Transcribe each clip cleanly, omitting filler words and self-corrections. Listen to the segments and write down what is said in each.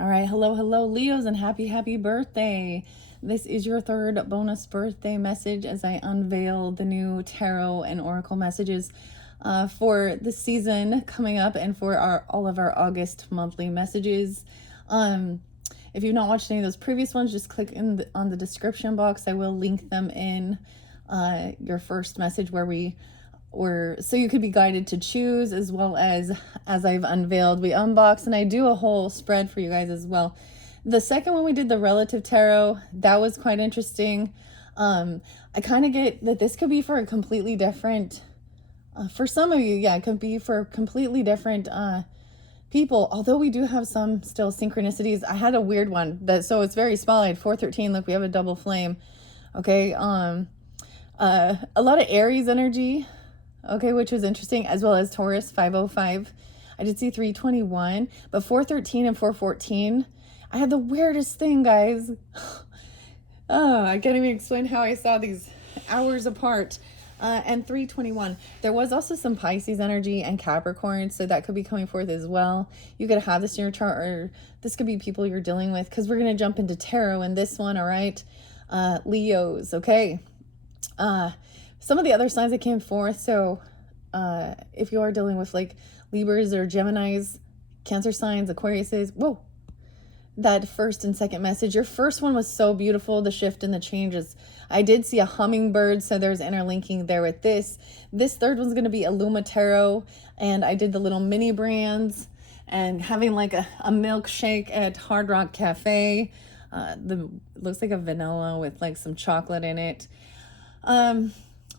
All right, hello, Leos, and happy birthday. This is your third bonus birthday message as I unveil the new tarot and oracle messages for the season coming up and for all of our August monthly messages. If you've not watched any of those previous ones, just click on the description box. I will link them in your first message so you could be guided to choose, as well as I've unveiled, we unbox and I do a whole spread for you guys as well. The second one we did, the relative tarot, that was quite interesting. I kind of get that this could be for a completely different, for some of you, yeah, it could be for completely different people, although we do have some still synchronicities. I had a weird one so it's very spotlight, 413. Look, we have a double flame. Okay. A lot of Aries energy. Okay, which was interesting, as well as Taurus 505. I did see 321, but 413 and 414. I had the weirdest thing, guys. Oh, I can't even explain how I saw these hours apart. And 321. There was also some Pisces energy and Capricorn, so that could be coming forth as well. You could have this in your chart, or this could be people you're dealing with, because we're going to jump into tarot in this one, all right? Leos, okay? Some of the other signs that came forth, so if you are dealing with like Libras or Geminis, Cancer signs, Aquariuses, whoa, that first and second message, your first one was so beautiful, the shift and the changes. I did see a hummingbird, so there's interlinking there with this. This third one's going to be Iluma Tarot, and I did the little mini brands and having like a milkshake at Hard Rock Cafe. Looks like a vanilla with like some chocolate in it.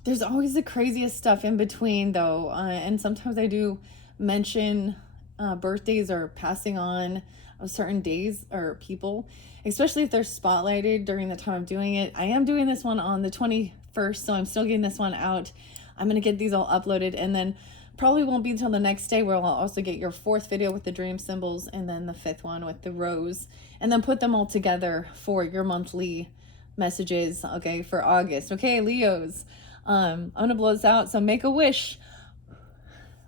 There's always the craziest stuff in between, though, and sometimes I do mention birthdays or passing on of certain days or people, especially if they're spotlighted during the time of doing it. I am doing this one on the 21st, so I'm still getting this one out. I'm going to get these all uploaded, and then probably won't be until the next day where I'll also get your fourth video with the dream symbols, and then the fifth one with the rose, and then put them all together for your monthly messages, okay, for August. Okay, Leos. I'm gonna blow this out, so make a wish.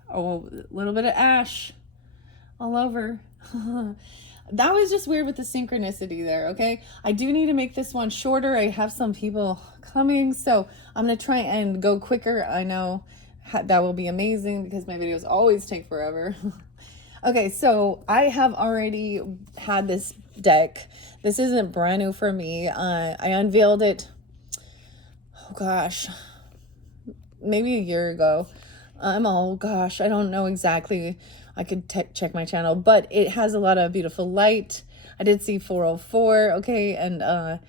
Oh, a little bit of ash all over. That was just weird with the synchronicity there, okay? I do need to make this one shorter. I have some people coming, so I'm gonna try and go quicker. I know that will be amazing because my videos always take forever. Okay, so I have already had this deck. This isn't brand new for me. I unveiled it, oh gosh, maybe a year ago. Oh gosh, I don't know exactly. I could check my channel, but it has a lot of beautiful light. I did see 404, okay, and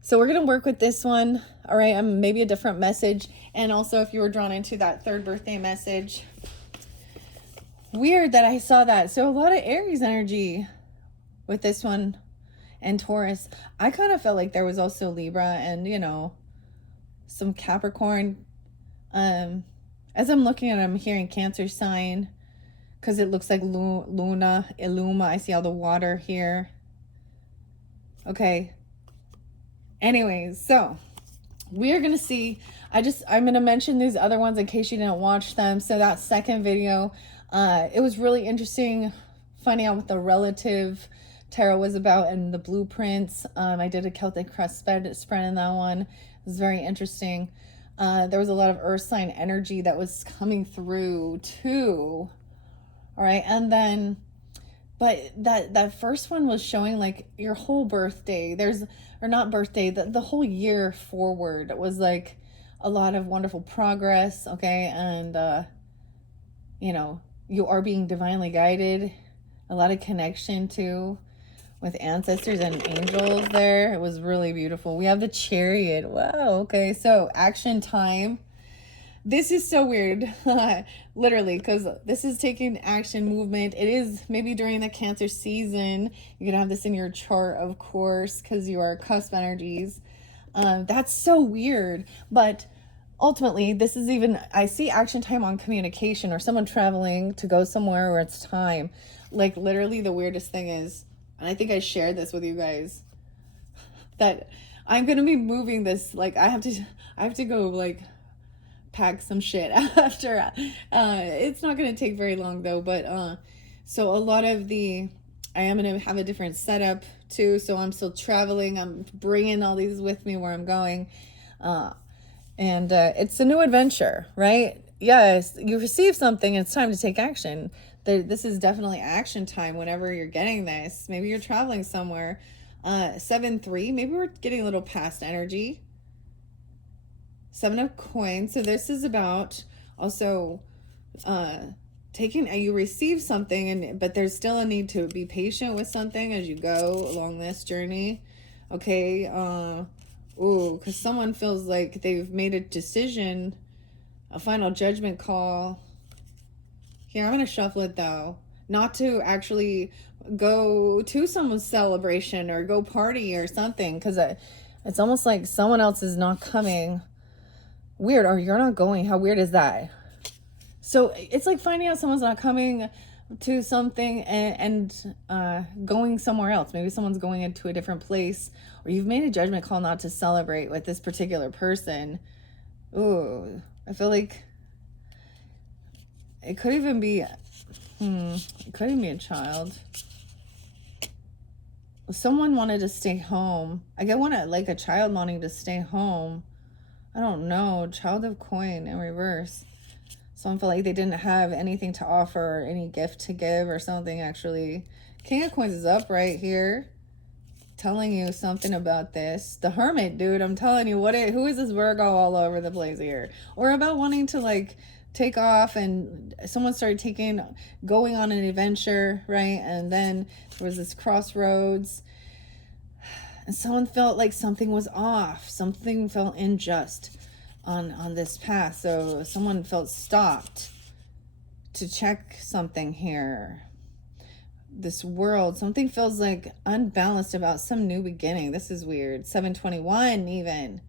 so we're gonna work with this one, all right? Maybe a different message, and also if you were drawn into that third birthday message, weird that I saw that. So a lot of Aries energy with this one, and Taurus. I kind of felt like there was also Libra and, you know, some Capricorn. As I'm looking at it, I'm hearing Cancer sign because it looks like Luna, Iluma. I see all the water here. Okay. Anyways, so we're going to see, I'm going to mention these other ones in case you didn't watch them. So that second video, it was really interesting finding out what the relative tarot was about and the blueprints. I did a Celtic Crest spread in that one. It was very interesting. There was a lot of earth sign energy that was coming through too. All right. And then, but that first one was showing like your whole birthday. Or not birthday, the whole year forward was like a lot of wonderful progress. Okay. And, you know, you are being divinely guided. A lot of connection too with ancestors and angels there. It was really beautiful. We have the Chariot. Wow. Okay. So action time. This is so weird. Literally, because this is taking action movement. It is maybe during the Cancer season. You can have this in your chart, of course, because you are cusp energies. That's so weird. But ultimately, this is even, I see action time on communication or someone traveling to go somewhere where it's time. Like literally the weirdest thing is, and I think I shared this with you guys, that I'm going to be moving this. Like I have to go like pack some shit after. It's not going to take very long though, but so a lot of the I am going to have a different setup too. So I'm still traveling. I'm bringing all these with me where I'm going. And it's a new adventure, right? Yes, you receive something, it's time to take action. This is definitely action time whenever you're getting this. Maybe you're traveling somewhere. 7-3, maybe we're getting a little past energy. 7 of coins. So this is about also taking, you receive something, but there's still a need to be patient with something as you go along this journey. Okay. Ooh, because someone feels like they've made a decision, a final judgment call. Here, I'm going to shuffle it though. Not to actually go to someone's celebration or go party or something, because it's almost like someone else is not coming. Weird, or you're not going. How weird is that? So it's like finding out someone's not coming to something and going somewhere else. Maybe someone's going into a different place, or you've made a judgment call not to celebrate with this particular person. Ooh, I feel like it could even be, it could even be a child. Someone wanted to stay home. I get one like a child wanting to stay home. I don't know. Child of coin in reverse. Someone felt like they didn't have anything to offer or any gift to give or something, actually. King of coins is up right here, telling you something about this. The Hermit, dude, I'm telling you, who is this Virgo all over the place here? Or about wanting to, like, take off, and someone started going on an adventure, right? And then there was this crossroads, and someone felt like something was off. Something felt unjust on this path. So someone felt stopped to check something here. This world, something feels like unbalanced about some new beginning. This is weird. 721 even.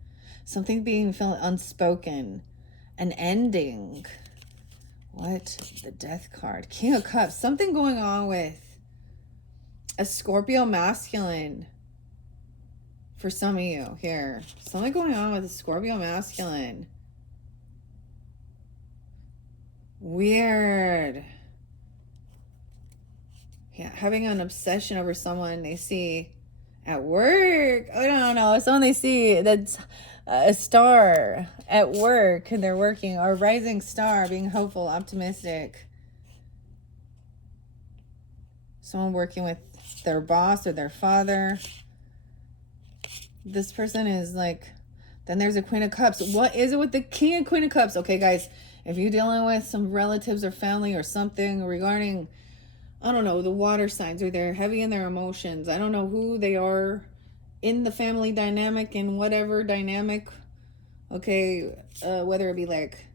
Something being felt unspoken. An ending. What? The Death card. King of Cups. Something going on with a Scorpio masculine. For some of you here. Something going on with a Scorpio masculine. Weird. Yeah, having an obsession over someone they see at work. I don't know. Someone they see that's a star at work and they're working, or a rising star, being hopeful, optimistic. Someone working with their boss or their father. This person is like, then there's a Queen of Cups. What is it with the King and Queen of Cups? Okay, guys, if you're dealing with some relatives or family or something regarding, I don't know, the water signs, or they're heavy in their emotions. I don't know who they are in the family dynamic, in whatever dynamic. Okay, whether it be like,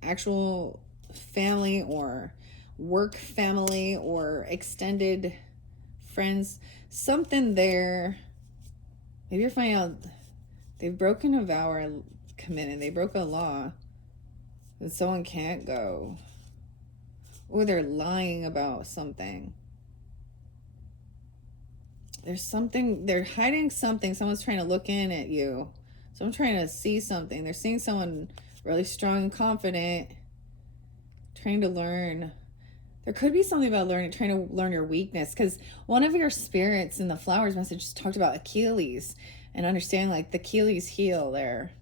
actual family or work family or extended friends, something there. Maybe you're finding out they've broken a vow or committed. They broke a law that someone can't go. Or they're lying about something. There's something, they're hiding something. Someone's trying to look in at you. Someone's trying to see something. They're seeing someone really strong and confident, trying to learn. There could be something about trying to learn your weakness, because one of your spirits in the flowers message talked about Achilles and understand like the Achilles heel there.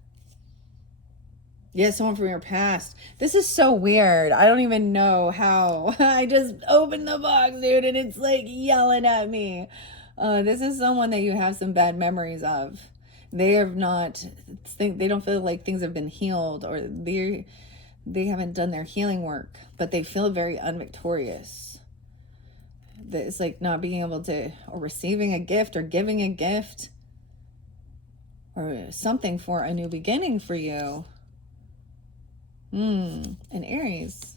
Yeah, someone from your past. This is so weird. I don't even know how. I just opened the box, dude, and it's like yelling at me. This is someone that you have some bad memories of. They don't feel like things have been healed, or they haven't done their healing work, but they feel very unvictorious. It's like not being able to, or receiving a gift or giving a gift or something for a new beginning for you. And Aries,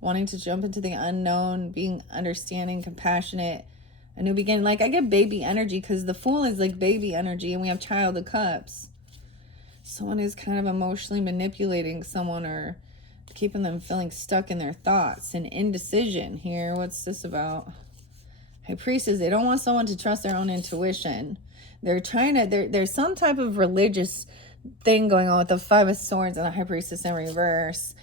wanting to jump into the unknown, being understanding, compassionate, a new beginning. Like I get baby energy, because the Fool is like baby energy, and we have Child of Cups. Someone is kind of emotionally manipulating someone or keeping them feeling stuck in their thoughts and indecision here. What's this about? High Priestess, they don't want someone to trust their own intuition. They're trying to, there's some type of religious thing going on with the Five of Swords and the High Priestess in reverse.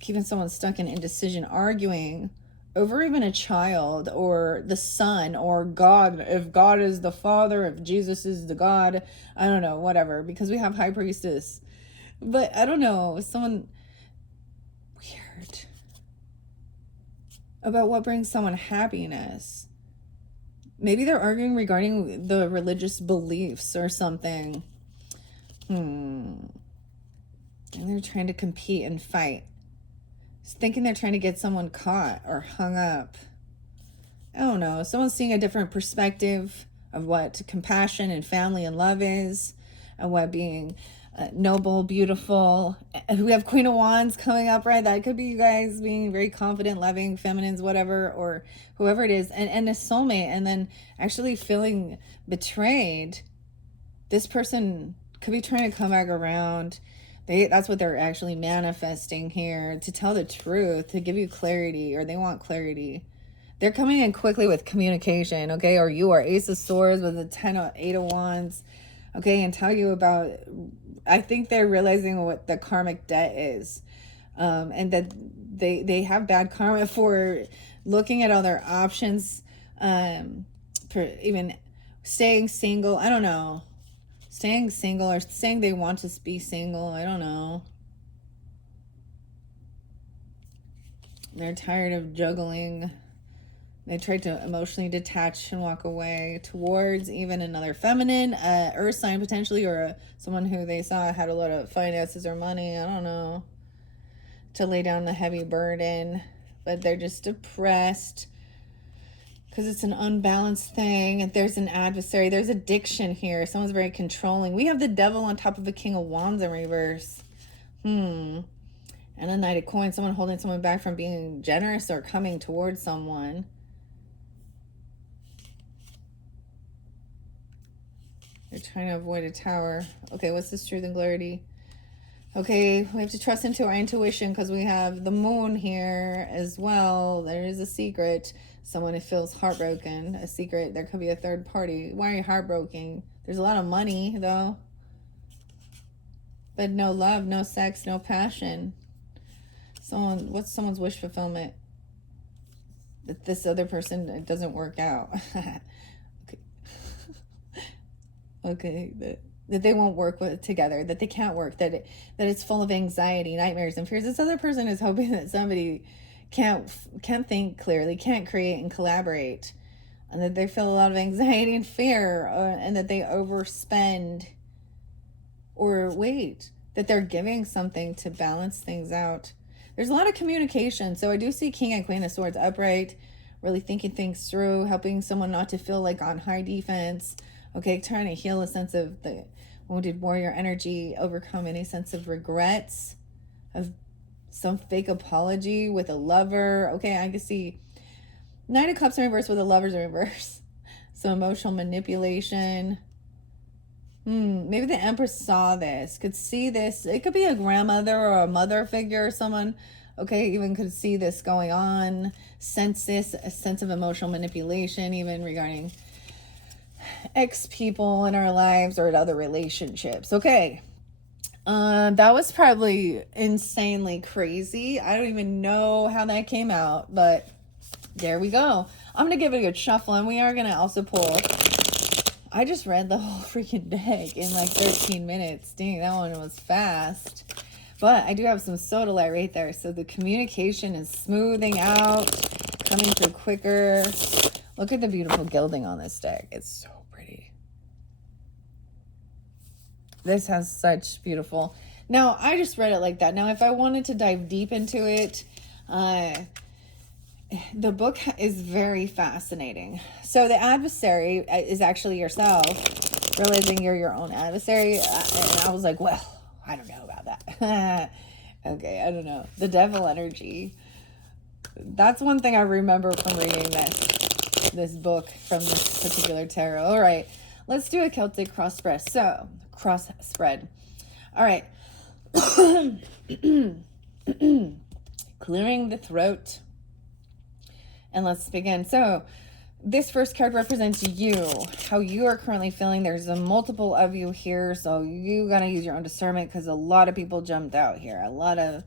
Keeping someone stuck in indecision, arguing over even a child or the son or God. If God is the Father, if Jesus is the God, I don't know, whatever, because we have High Priestess. But I don't know, someone weird about what brings someone happiness. Maybe they're arguing regarding the religious beliefs or something. And they're trying to compete and fight. Thinking they're trying to get someone caught or hung up. I don't know. Someone's seeing a different perspective of what compassion and family and love is, and what being noble, beautiful. We have Queen of Wands coming up, right? That could be you guys being very confident, loving, feminines, whatever, or whoever it is, and a soulmate, and then actually feeling betrayed. This person could be trying to come back around. That's what they're actually manifesting here, to tell the truth, to give you clarity, or they want clarity. They're coming in quickly with communication, okay? Or you are Ace of Swords with the 8 of Wands, okay? And tell you about, I think they're realizing what the karmic debt is. And that they have bad karma for looking at all their options, for even staying single. I don't know. Staying single or saying they want to be single. I don't know. They're tired of juggling. They tried to emotionally detach and walk away towards even another feminine, earth sign potentially, or someone who they saw had a lot of finances or money. I don't know. To lay down the heavy burden. But they're just depressed. Because it's an unbalanced thing. There's an adversary. There's addiction here. Someone's very controlling. We have the devil on top of a King of Wands in reverse. And a Knight of Coins. Someone holding someone back from being generous or coming towards someone. They're trying to avoid a Tower. Okay, what's this truth and clarity? Okay, we have to trust into our intuition because we have the Moon here as well. There is a secret. Someone who feels heartbroken. A secret. There could be a third party. Why are you heartbroken? There's a lot of money, though. But no love, no sex, no passion. What's someone's wish fulfillment? That this other person, it doesn't work out. Okay. Okay, that they won't work together, that they can't work, that it's full of anxiety, nightmares, and fears. This other person is hoping that somebody can't think clearly, can't create and collaborate, and that they feel a lot of anxiety and fear, and that they overspend, or wait, that they're giving something to balance things out. There's a lot of communication. So I do see King and Queen of Swords upright, really thinking things through, helping someone not to feel like on high defense. Okay, trying to heal a sense of the wounded warrior energy, overcome any sense of regrets, of some fake apology with a lover. Okay, I can see Knight of Cups in reverse with a Lover's in reverse. So emotional manipulation. Maybe the Empress saw this, could see this. It could be a grandmother or a mother figure or someone, okay, even could see this going on, sense this, a sense of emotional manipulation, even regarding ex people in our lives or in other relationships. Okay. That was probably insanely crazy. I don't even know how that came out, but there we go. I'm going to give it a good shuffle, and we are going to also pull. I just read the whole freaking deck in like 13 minutes. Dang, that one was fast. But I do have some sodalite right there. So the communication is smoothing out, coming through quicker. Look at the beautiful gilding on this deck. It's so pretty. This has such beautiful. Now, I just read it like that. Now, if I wanted to dive deep into it, the book is very fascinating. So the adversary is actually yourself, realizing you're your own adversary. And I was like, well, I don't know about that. Okay, I don't know. The devil energy. That's one thing I remember from reading this book from this particular tarot. All right, let's do a Celtic cross spread. So, cross spread. All right. Clearing the throat. And let's begin. So, this first card represents you, how you are currently feeling. There's a multiple of you here, so you got to use your own discernment because a lot of people jumped out here. A lot of,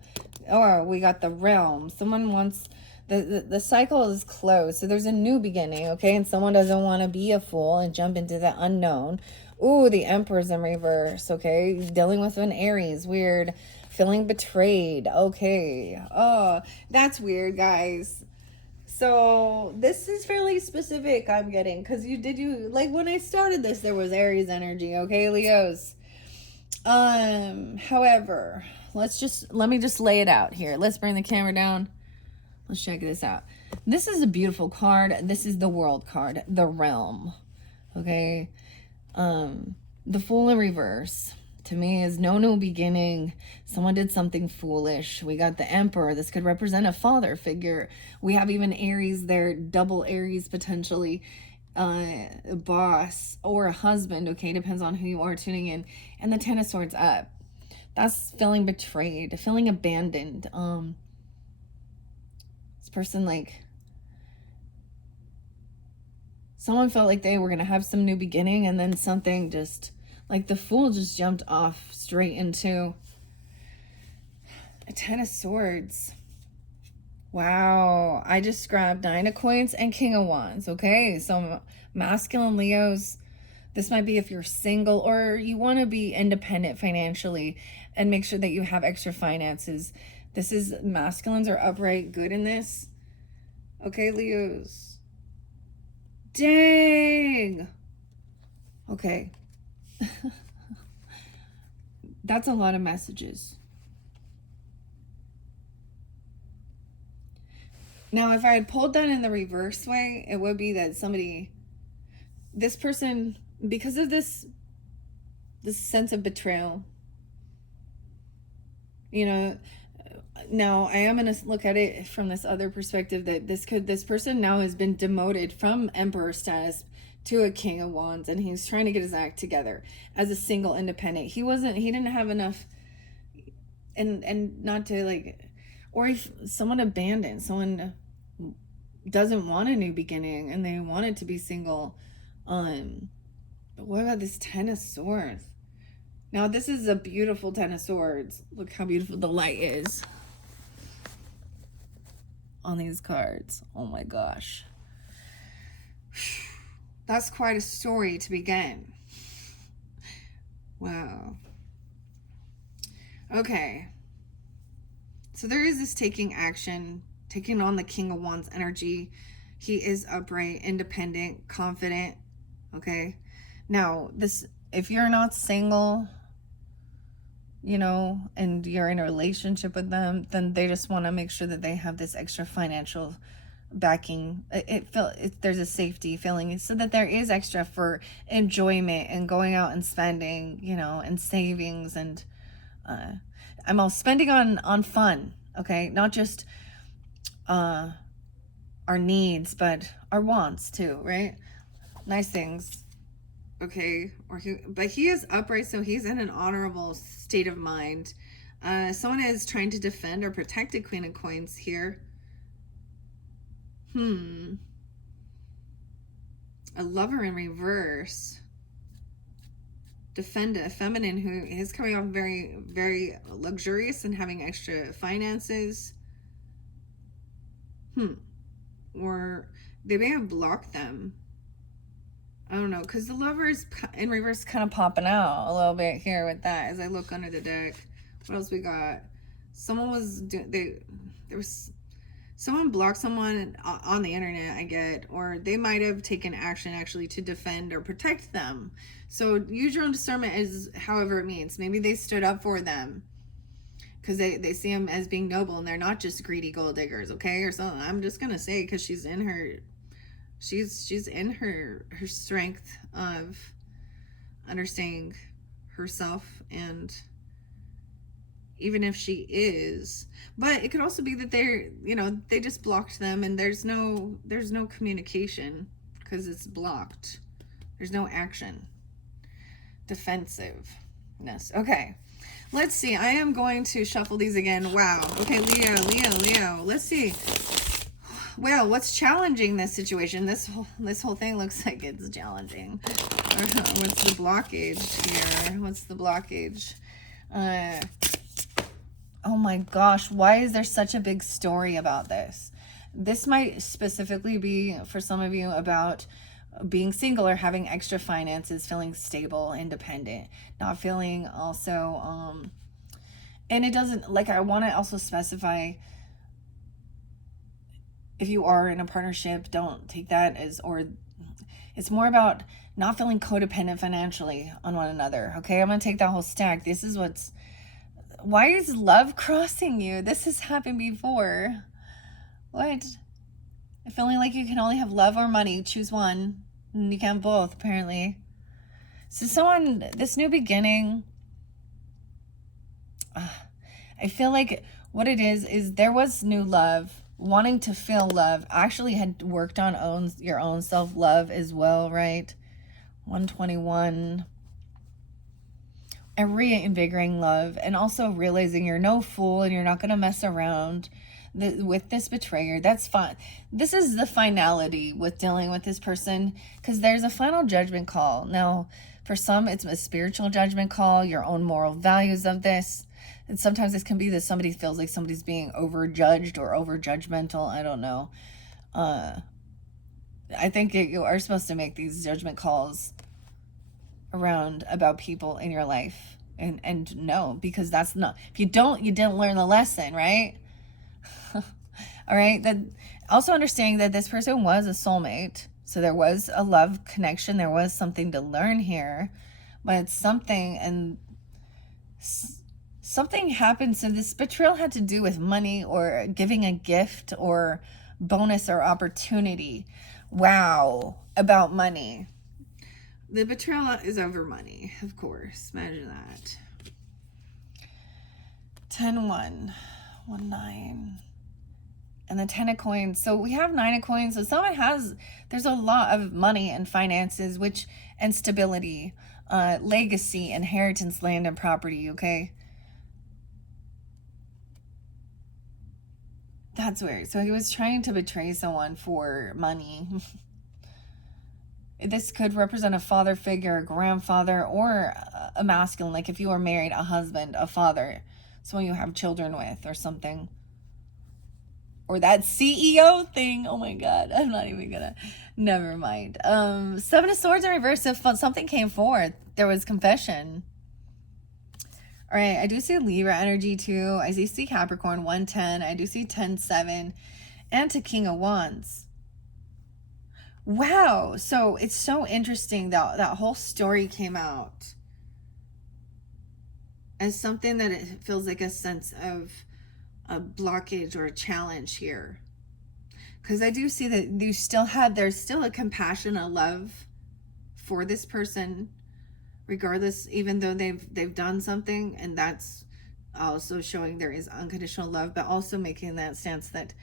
we got the realm. Someone wants The cycle is closed. So there's a new beginning, okay? And someone doesn't want to be a fool and jump into the unknown. Ooh, the Emperor's in reverse, okay? Dealing with an Aries, weird. Feeling betrayed, okay. Oh, that's weird, guys. So this is fairly specific, I'm getting, because you like when I started this, there was Aries energy, okay, Leos. However, let me just lay it out here. Let's bring the camera down. Let's check this out. This is a beautiful card. This is the World card, the Realm. Okay. The Fool in reverse to me is no new beginning. Someone did something foolish. We got the Emperor. This could represent a father figure. We have even Aries there, double Aries potentially. A boss or a husband, okay, depends on who you are tuning in. And the Ten of Swords up. That's feeling betrayed, feeling abandoned. This person, like, someone felt like they were going to have some new beginning, and then something just, like the Fool just jumped off straight into a Ten of Swords. Wow, I just grabbed Nine of Coins and King of Wands, okay? So masculine Leos, this might be if you're single or you want to be independent financially and make sure that you have extra finances. This is, masculines are upright good in this. Okay, Leos. Dang. Okay. That's a lot of messages. Now, if I had pulled that in the reverse way, it would be that this person, because of this sense of betrayal, you know, now I am going to look at it from this other perspective that this person now has been demoted from Emperor status to a King of Wands, and he's trying to get his act together as a single independent. He didn't have enough, and not to like, or if someone abandoned, someone doesn't want a new beginning and they want it to be single. But what about this Ten of Swords? Now this is a beautiful Ten of Swords. Look how beautiful the light is on these cards. Oh my gosh. That's quite a story to begin. Wow. Okay. So there is this taking action, taking on the King of Wands energy. He is upright, independent, confident. Okay. Now, if you're not single, you know, and you're in a relationship with them, then they just want to make sure that they have this extra financial backing. There's a safety feeling so that there is extra for enjoyment and going out and spending, you know, and savings, and I'm all spending on fun, okay? Not just our needs, but our wants too, right? Nice things. Okay, but he is upright, so he's in an honorable state of mind. Someone is trying to defend or protect a Queen of Coins here. A Lover in reverse. Defend a feminine who is coming off very, very luxurious and having extra finances. Or they may have blocked them. I don't know, because the Lover is in reverse kind of popping out a little bit here with that as I look under the deck. What else we got? Someone was someone blocked someone on the internet, I get, or they might have taken action actually to defend or protect them. So use your own discernment as however it means. Maybe they stood up for them because they see them as being noble and they're not just greedy gold diggers, okay, or something. I'm just gonna say, because she's in her strength of understanding herself, and even if she is, but it could also be that they just blocked them and there's no communication because it's blocked. There's no action. Defensiveness. Okay, let's see. I am going to shuffle these again. Wow. Okay, Leo. Let's see. Well, what's challenging this situation? This whole thing looks like it's challenging. What's the blockage here? What's the blockage? Oh my gosh, why is there such a big story about this? This might specifically be for some of you about being single or having extra finances, feeling stable, independent, not feeling also, and it doesn't, like, I want to also specify, if you are in a partnership, don't take that as, or it's more about not feeling codependent financially on one another. Okay, I'm gonna take that whole stack. This is why is love crossing you? This has happened before. What? Feeling like you can only have love or money, choose one, and you can't both, apparently. So this new beginning, I feel like what it is there was new love, wanting to feel love, actually had worked on your own self-love as well, right? 121. And reinvigorating love, and also realizing you're no fool and you're not going to mess around with this betrayer. That's fine. This is the finality with dealing with this person, because there's a final judgment call. Now, for some, it's a spiritual judgment call, your own moral values of this. And sometimes this can be that somebody feels like somebody's being overjudged or overjudgmental. I don't know. I think you are supposed to make these judgment calls around about people in your life, and no, because that's not, if you don't, you didn't learn the lesson, right? All right. That also understanding that this person was a soulmate, so there was a love connection, there was something to learn here, but it's something, and something happened. So this betrayal had to do with money or giving a gift or bonus or opportunity. Wow, about money. The betrayal is over money, of course. Imagine that. 10-1, 1-9. And the 10 of coins. So we have 9 of coins. So there's a lot of money and finances, and stability, legacy, inheritance, land, and property, okay? That's weird. So he was trying to betray someone for money. This could represent a father figure, a grandfather, or a masculine, like if you were married, a husband, a father, someone you have children with or something. Or that CEO thing. Oh my God, I'm not even gonna, never mind. 7 of Swords in reverse. If something came forth, there was confession. All right, I do see Libra energy too. I do see Capricorn 110. I do see 10-7 and to King of Wands. Wow. So it's so interesting that whole story came out as something that it feels like a sense of a blockage or a challenge here. Because I do see that there's still a compassion, a love for this person, regardless, even though they've done something, and that's also showing there is unconditional love, but also making that stance that,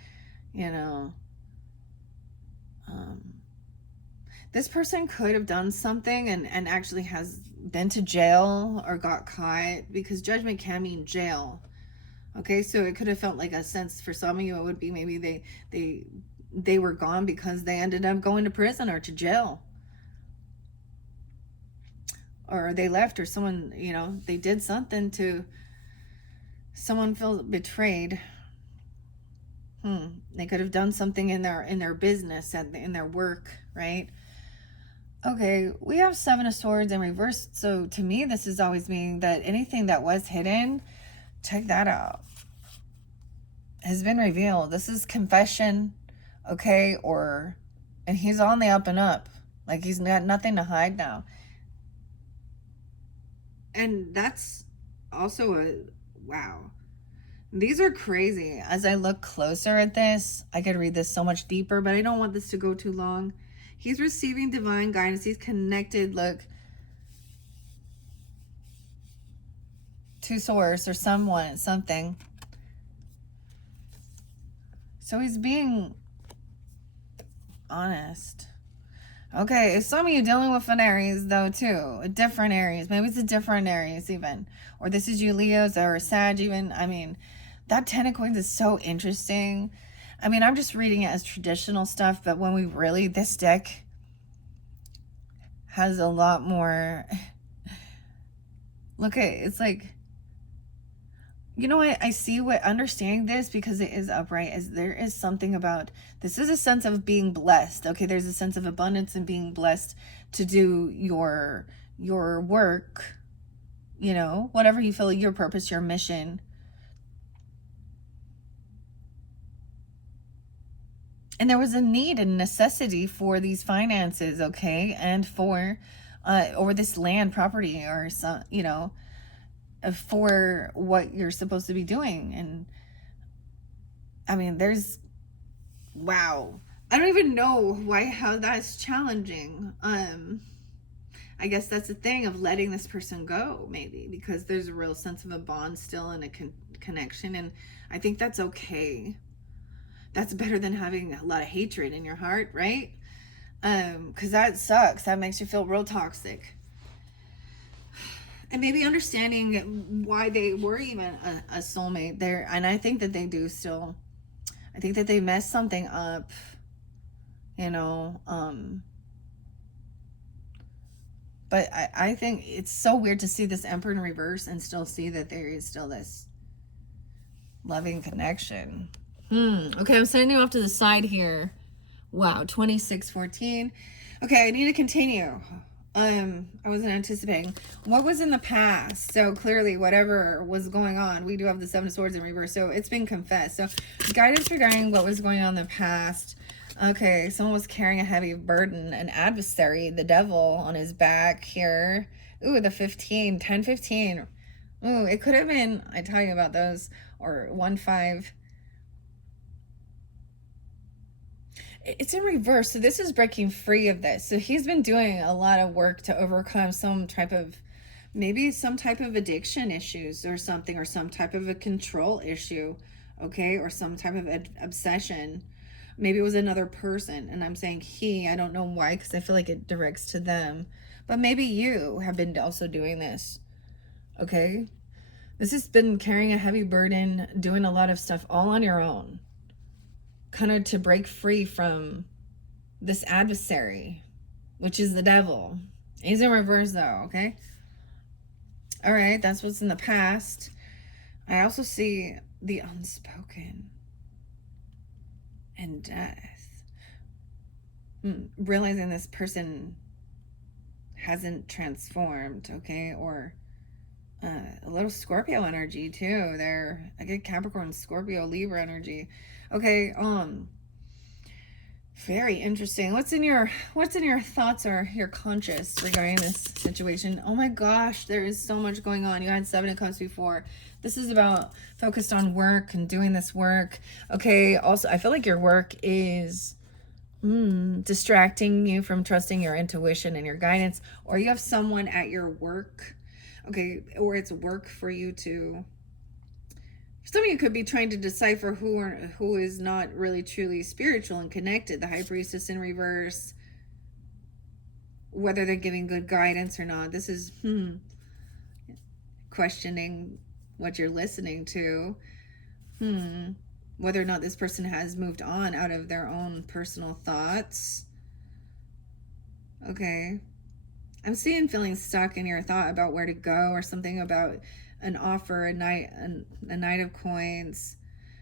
this person could have done something and actually has been to jail or got caught, because judgment can mean jail. Okay, so it could have felt like a sense, for some of you, it would be maybe they were gone because they ended up going to prison or to jail. Or they left, or someone, they did something to someone feel betrayed. They could have done something in their business, in their work, right? Okay, we have 7 of Swords in reverse. So to me, this is always meaning that anything that was hidden, check that out, has been revealed. This is confession, okay? And he's on the up and up. Like, he's got nothing to hide now. And that's also wow. These are crazy. As I look closer at this, I could read this so much deeper, but I don't want this to go too long. He's receiving divine guidance. He's connected, look, to source or something. So he's being honest. Okay, if some of you dealing with an Aries, though, too, different Aries, maybe it's a different Aries even, or this is you Leos or Sag even. I mean, that 10 of Coins is so interesting. I mean, I'm just reading it as traditional stuff, but when we really, this deck has a lot more. Look at, it's like, You know what? I see what understanding this, because it is upright, is there is something about this is a sense of being blessed. Okay, there's a sense of abundance and being blessed to do your work, whatever you feel, your purpose, your mission. And there was a need and necessity for these finances, okay, and for or this land property, or some, for what you're supposed to be doing. And I mean, there's, wow, I don't even know how that's challenging. I guess that's the thing of letting this person go, maybe because there's a real sense of a bond still, and a connection, and I think that's okay. That's better than having a lot of hatred in your heart, right? Because that sucks. That makes you feel real toxic. And maybe understanding why they were even a soulmate there. And I think that they do still. I think that they messed something up, you know. But I think it's so weird to see this Emperor in reverse and still see that there is still this loving connection. Okay, I'm sending you off to the side here. Wow, 2614. Okay, I need to continue. I wasn't anticipating what was in the past. So clearly whatever was going on, we do have the Seven of Swords in reverse, so it's been confessed. So guidance regarding what was going on in the past. Okay, someone was carrying a heavy burden, an adversary, the devil on his back here. Ooh, the 15, 10, 15. Ooh, it could have been, I tell you about those, or 1, 5. It's in reverse, so this is breaking free of this. So he's been doing a lot of work to overcome some type of, maybe some type of addiction issues or something, or some type of a control issue, okay, or some type of obsession. Maybe it was another person, and I'm saying he, I don't know why, because I feel like it directs to them, but maybe you have been also doing this, okay? This has been carrying a heavy burden, doing a lot of stuff all on your own, kind of to break free from this adversary, which is the devil. He's in reverse though, okay? All right, that's what's in the past. I also see the unspoken and death. Realizing this person hasn't transformed, okay? Or a little Scorpio energy too. I get Capricorn, Scorpio, Libra energy. Okay, very interesting. What's in your thoughts or your conscious regarding this situation? Oh my gosh, there is so much going on. You had 7 of Cups before. This is about focused on work and doing this work. Okay, also I feel like your work is distracting you from trusting your intuition and your guidance, or you have someone at your work, okay, or it's work for you to, some of you could be trying to decipher who is not really truly spiritual and connected. The High Priestess in reverse, whether they're giving good guidance or not. This is questioning what you're listening to. Whether or not this person has moved on out of their own personal thoughts. Okay. I'm seeing feeling stuck in your thought about where to go, or something about an offer, a knight of coins,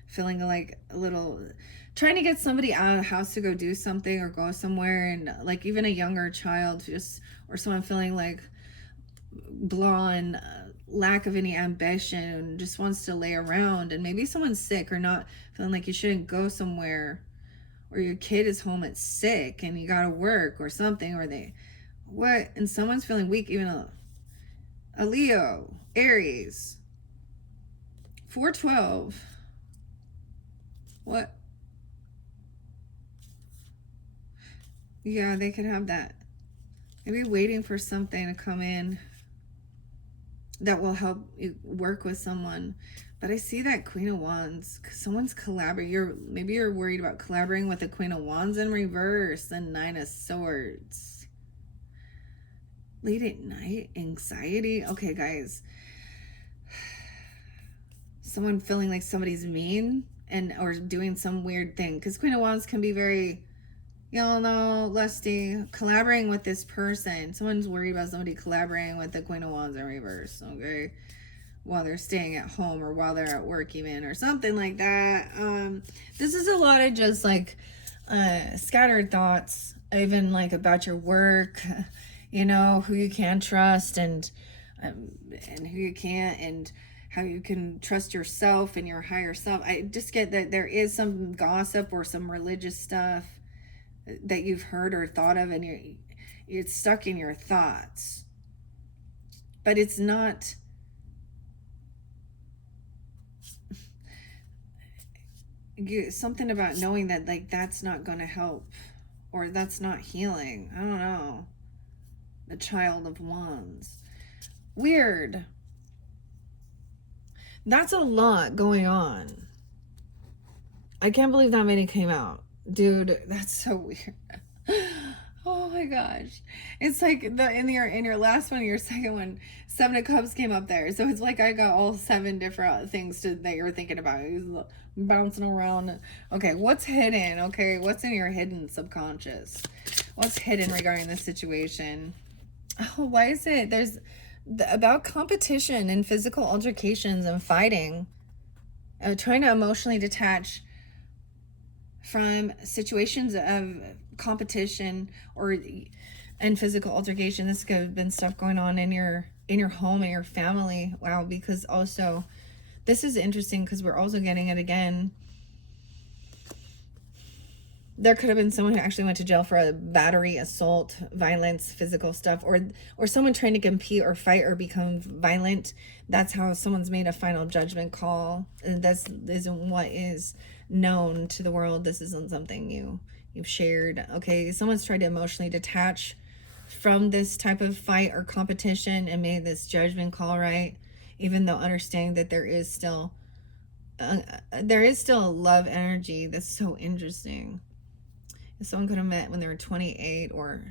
feeling like a little, trying to get somebody out of the house to go do something or go somewhere, and like even a younger child, just, or someone feeling like blonde, lack of any ambition, just wants to lay around, and maybe someone's sick or not, feeling like you shouldn't go somewhere, or your kid is home at sick and you gotta work or something, or and someone's feeling weak, even a Leo, Aries, 412. What? Yeah, they could have that. Maybe waiting for something to come in that will help you work with someone. But I see that Queen of Wands, because someone's collaborating. Maybe you're worried about collaborating with the Queen of Wands in reverse, and 9 of Swords. Late at night, anxiety. Okay, guys. Someone feeling like somebody's mean or doing some weird thing. Because Queen of Wands can be very, y'all know, lusty. Collaborating with this person. Someone's worried about somebody collaborating with the Queen of Wands in reverse. Okay. while they're staying at home or while they're at work even, or something like that. This is a lot of just like scattered thoughts, even like about your work, you know, who you can trust and who you can't, and how you can trust yourself and your higher self. I just get that there is some gossip or some religious stuff that you've heard or thought of, and it's stuck in your thoughts, but it's not something about knowing that like that's not going to help, or that's not healing. I don't know. The Child of Wands. Weird. That's a lot going on. I can't believe that many came out. Dude, that's so weird. Oh my gosh. It's like in your last one, your second one, 7 of Cups came up there. So it's like I got all 7 different things that you're thinking about. You're bouncing around. Okay, what's hidden? Okay, what's in your hidden subconscious? What's hidden regarding this situation? Oh, why is it? There's about competition and physical altercations and fighting. Trying to emotionally detach from situations of competition and physical altercation. This could have been stuff going on in your home and your family. Wow, because also this is interesting because we're also getting it again. There could have been someone who actually went to jail for a battery, assault, violence, physical stuff, or someone trying to compete or fight or become violent. That's how someone's made a final judgment call. And this isn't what is known to the world. This isn't something you've shared. Okay, someone's tried to emotionally detach from this type of fight or competition and made this judgment call, right? Even though understanding that there is still love energy. That's so interesting. Someone could have met when they were 28, or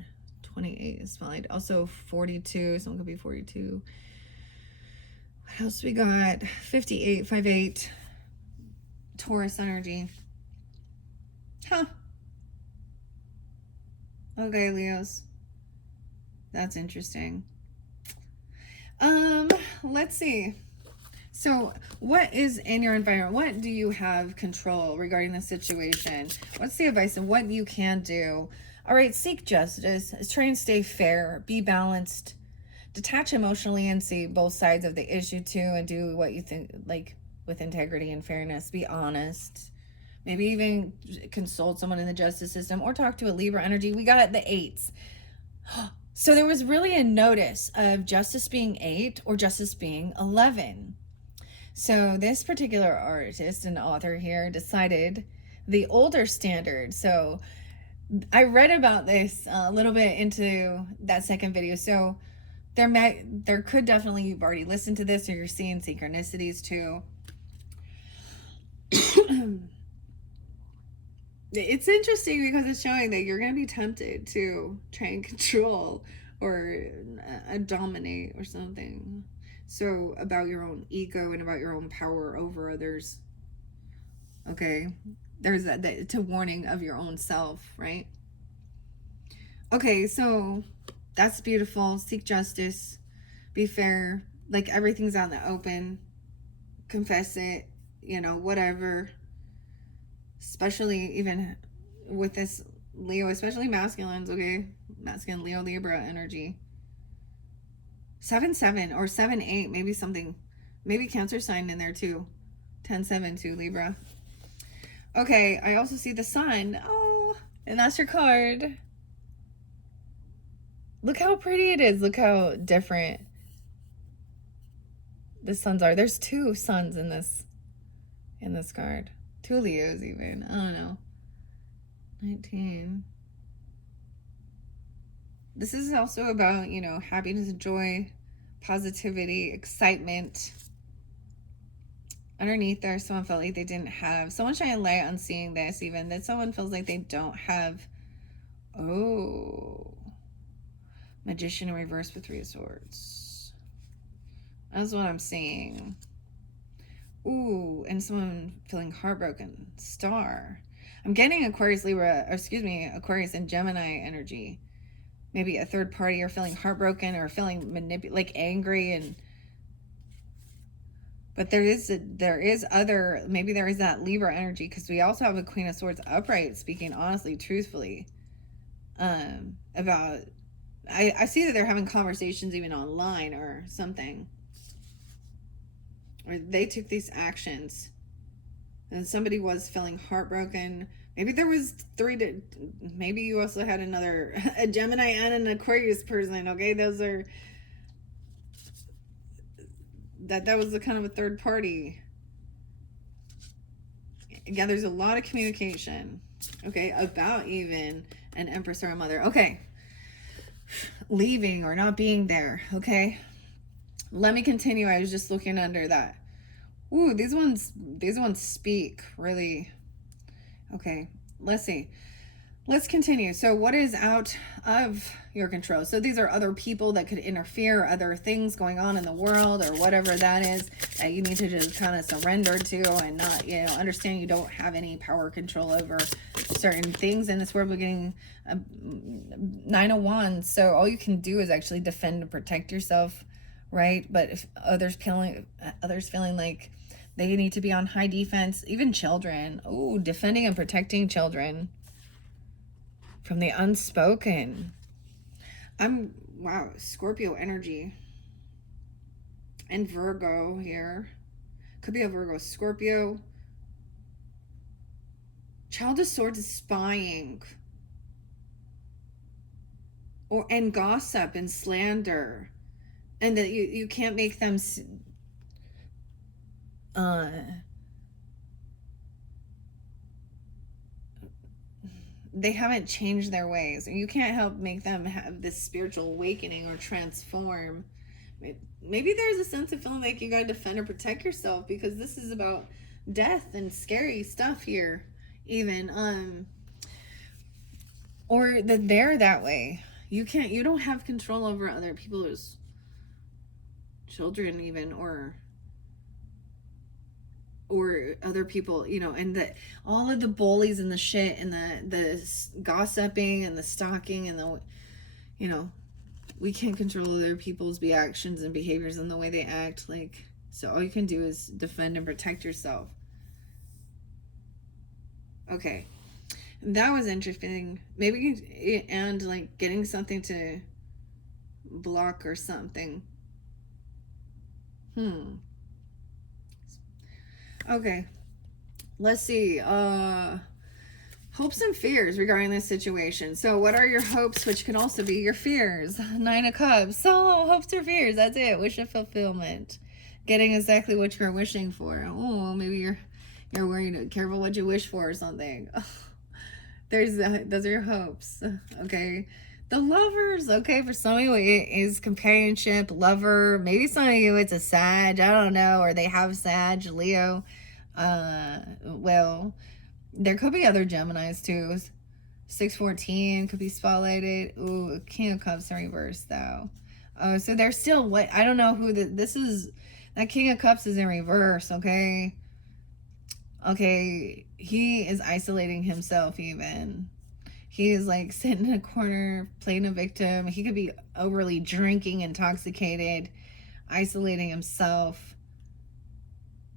28 is fine. Also 42, someone could be 42. What else we got? 58, 58, Taurus energy. Huh. Okay, Leos. That's interesting. Let's see. So what is in your environment? What do you have control regarding the situation? What's the advice and what you can do? All right, seek justice. Try and stay fair. Be balanced. Detach emotionally and see both sides of the issue too, and do what you think, like with integrity and fairness. Be honest. Maybe even consult someone in the justice system or talk to a Libra energy. We got the 8s. So there was really a notice of justice being 8 or justice being 11. So this particular artist and author here decided the older standard. So I read about this a little bit into that second video. So there could definitely, you've already listened to this or you're seeing synchronicities too. It's interesting because it's showing that you're going to be tempted to try and control or dominate or something. So about your own ego and about your own power over others. Okay, there's that it's a warning of your own self, right? Okay, so that's beautiful. Seek justice, be fair, like everything's out in the open, confess it, you know, whatever. Especially even with this Leo, especially masculines, okay? Masculine Leo, Libra energy. 7-7 or 7-8, maybe something, maybe Cancer sign in there too. 10-7 too, Libra. Okay, I also see the Sun. Oh, and that's your card. Look how pretty it is. Look how different the suns are. There's 2 suns in this card. 2 Leos even. I don't know. 19. This is also about, you know, happiness, joy, positivity, excitement. Underneath there, someone felt like they didn't have, someone shining light on seeing this even, that someone feels like they don't have, oh, Magician in reverse with 3 of Swords. That's what I'm seeing. Ooh, and someone feeling heartbroken. Star. I'm getting Aquarius, Libra, or excuse me, Aquarius and Gemini energy. Maybe a third party or feeling heartbroken or feeling like angry and But there is other, maybe there is that Libra energy, because we also have a Queen of Swords upright, speaking honestly, truthfully, about, I see that they're having conversations even online or something, or they took these actions, and somebody was feeling heartbroken. Maybe there was maybe you also had another, a Gemini and an Aquarius person. Okay, those are, that was the kind of a third party. Yeah, there's a lot of communication, okay, about even an Empress or a Mother. Okay, leaving or not being there. Okay, let me continue. I was just looking under that. Ooh, these ones speak really. Okay, let's see. Let's continue. So what is out of your control? So these are other people that could interfere, other things going on in the world, or whatever that is that you need to just kind of surrender to, and not, understand you don't have any power control over certain things in this world. We're getting a 9 of Wands. So all you can do is actually defend and protect yourself, right? But if others feeling like they need to be on high defense, even children. Oh, defending and protecting children from the unspoken. Wow, Scorpio energy. And Virgo here. Could be a Virgo, Scorpio. Child of Swords is spying. And gossip and slander. And that you can't make them they haven't changed their ways. You can't help make them have this spiritual awakening or transform. Maybe there's a sense of feeling like you gotta defend or protect yourself, because this is about death and scary stuff here, even. Or that they're that way. You don't have control over other people's children, even, or other people, and that all of the bullies and the shit and the gossiping and the stalking and the, we can't control other people's actions and behaviors and the way they act. Like, so all you can do is defend and protect yourself. Okay, that was interesting. Maybe, and like getting something to block or something. Okay, let's see. Hopes and fears regarding this situation. So what are your hopes, which can also be your fears? 9 of Cups. So hopes or fears, that's it. Wish of fulfillment. Getting exactly what you're wishing for. Oh, maybe you're worried. Careful what you wish for or something. Those are your hopes. Okay. The Lovers. Okay, for some of you it is companionship, lover. Maybe some of you it's a Sag. I don't know. Or they have Sag, Leo. Well, there could be other Geminis too. 614 could be spotlighted. Ooh, King of Cups in reverse though. Oh, so there's still what, I don't know who this is. That King of Cups is in reverse. Okay. Okay, he is isolating himself even. He is like sitting in a corner, playing a victim. He could be overly drinking, intoxicated, isolating himself.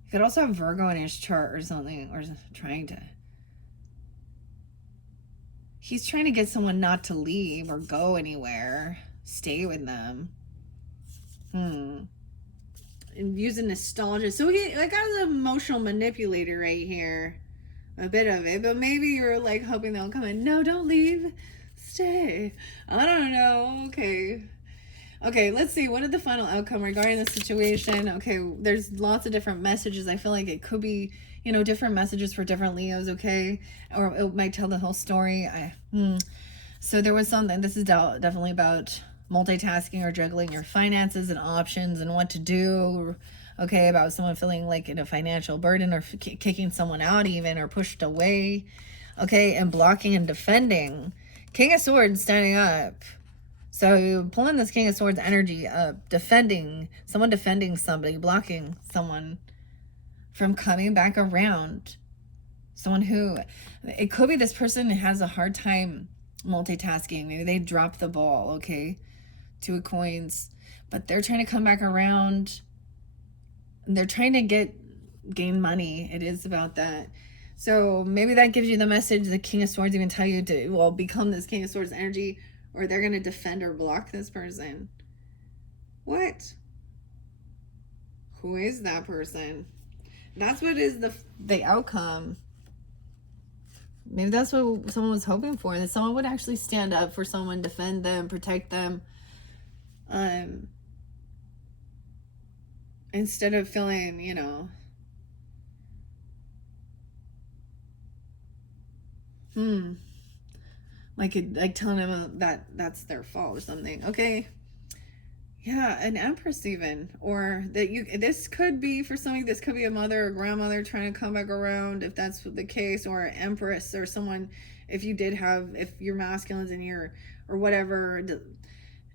He could also have Virgo in his chart or something, or he's trying to get someone not to leave or go anywhere. Stay with them. And using nostalgia. So he got an emotional manipulator right here. A bit of it, but maybe you're like hoping they'll come in. No, don't leave. Stay. I don't know. Okay, let's see. What is the final outcome regarding the situation? Okay, there's lots of different messages. I feel like it could be, different messages for different Leos, okay? Or it might tell the whole story. So there was something, this is definitely about multitasking or juggling your finances and options and what to do. Okay, about someone feeling like in a financial burden, or kicking someone out even, or pushed away. Okay, and blocking and defending. King of Swords standing up. So you're pulling this King of Swords energy up, defending somebody, blocking someone from coming back around. Someone who, it could be this person has a hard time multitasking. Maybe they dropped the ball, okay? 2 of Coins. But they're trying to come back around. they're trying to gain money. It is about that. So maybe that gives you the message. The King of Swords even tell you to, well, become this King of Swords energy, or they're going to defend or block this person. What? Who is that person? That's what is the outcome. Maybe that's what someone was hoping for, that someone would actually stand up for someone, defend them, protect them. Instead of feeling, you know, like telling them that that's their fault or something. Okay. Yeah, an empress even, or that you, this could be for something, this could be a mother or grandmother trying to come back around if that's the case, or an empress or someone, if you did have, if your masculines in your, or whatever,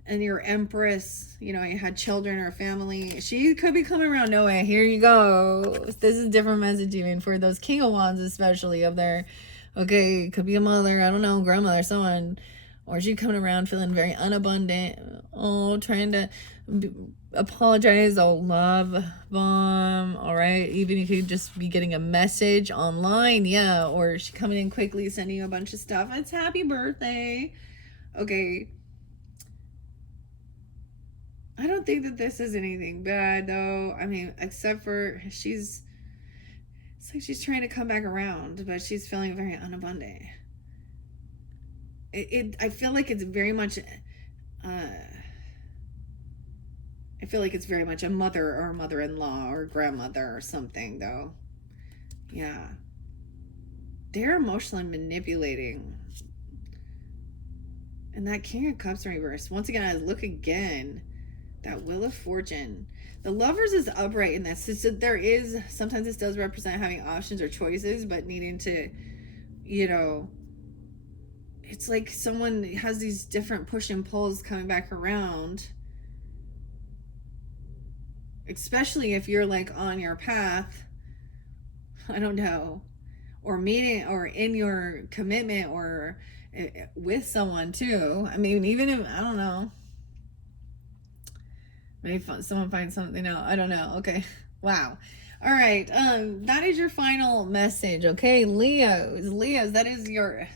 and your empress, you know, you had children or family, she could be coming around. No way, here you go. This is different message even for those King of Wands, especially of their, okay, it could be a mother, I don't know, grandmother, someone, or she coming around feeling very unabundant, oh, trying to apologize, oh, love bomb, all right, even if you just be getting a message online, yeah, or she coming in quickly, sending you a bunch of stuff, it's happy birthday, okay. I don't think that this is anything bad though. I mean, except for it's like she's trying to come back around, but she's feeling very unabundant. I feel like it's very much I feel like it's very much a mother or a mother-in-law or grandmother or something though. Yeah. They're emotionally manipulating. And that King of Cups in reverse. Once again, I look again. That Wheel of Fortune. The Lovers is upright in this. So there is, sometimes this does represent having options or choices, but needing to, you know, it's like someone has these different push and pulls coming back around. Especially if you're like on your path, I don't know, or meeting or in your commitment or with someone too. I mean, even if, I don't know, maybe someone finds something out. I don't know. Okay. Wow. All right. That is your final message. Okay. Leos, that is your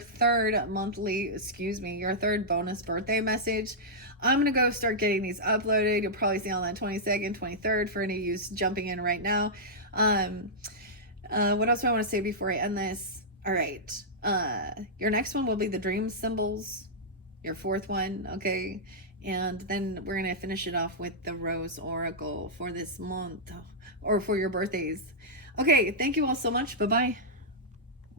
third monthly, your third bonus birthday message. I'm going to go start getting these uploaded. You'll probably see on that 22nd, 23rd for any of you jumping in right now. What else do I want to say before I end this? All right. Your next one will be the dream symbols. Your fourth one. Okay. And then we're going to finish it off with the Rose Oracle for this month or for your birthdays. Okay. Thank you all so much. Bye-bye.